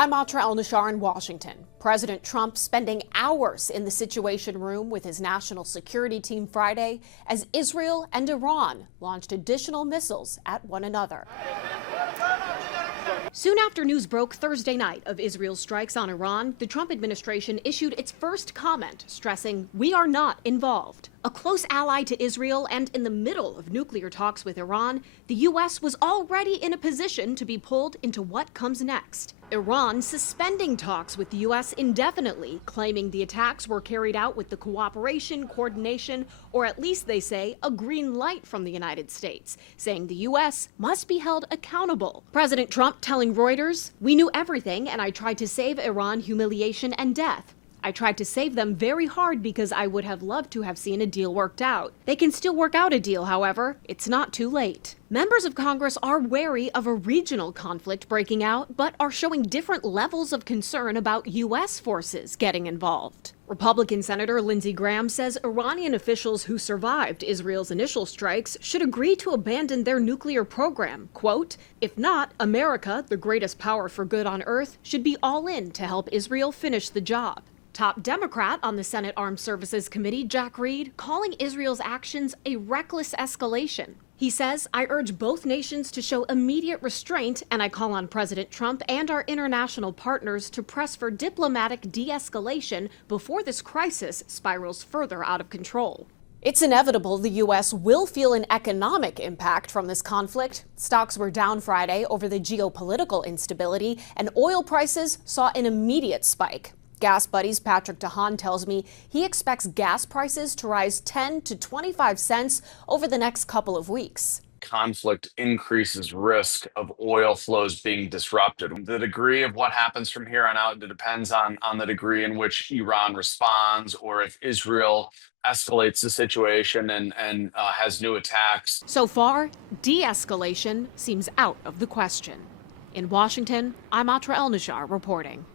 I'm Atra El-Nashar in Washington. President Trump spending hours in the Situation Room with his national security team Friday as Israel and Iran launched additional missiles at one another. Soon after news broke Thursday night of Israel's strikes on Iran, the Trump administration issued its first comment stressing, "We are not involved." A close ally to Israel and in the middle of nuclear talks with Iran, the U.S. was already in a position to be pulled into what comes next. Iran suspending talks with the U.S. indefinitely, claiming the attacks were carried out with the cooperation, coordination, or at least they say a green light from the United States, saying the U.S. must be held accountable. President Trump telling Reuters, "We knew everything and I tried to save Iran humiliation and death. I tried to save them very hard because I would have loved to have seen a deal worked out. They can still work out a deal, however. It's not too late." Members of Congress are wary of a regional conflict breaking out, but are showing different levels of concern about U.S. forces getting involved. Republican Senator Lindsey Graham says Iranian officials who survived Israel's initial strikes should agree to abandon their nuclear program. Quote, "If not, America, the greatest power for good on earth, should be all in to help Israel finish the job." Top Democrat on the Senate Armed Services Committee, Jack Reed, calling Israel's actions a reckless escalation. He says, "I urge both nations to show immediate restraint, and I call on President Trump and our international partners to press for diplomatic de-escalation before this crisis spirals further out of control." It's inevitable the U.S. will feel an economic impact from this conflict. Stocks were down Friday over the geopolitical instability, and oil prices saw an immediate spike. Gas Buddy's Patrick DeHaan tells me he expects gas prices to rise 10 to 25 cents over the next couple of weeks. Conflict increases risk of oil flows being disrupted. The degree of what happens from here on out depends on the degree in which Iran responds, or if Israel escalates the situation and has new attacks. So far, de-escalation seems out of the question. In Washington, I'm Atra El-Nashar reporting.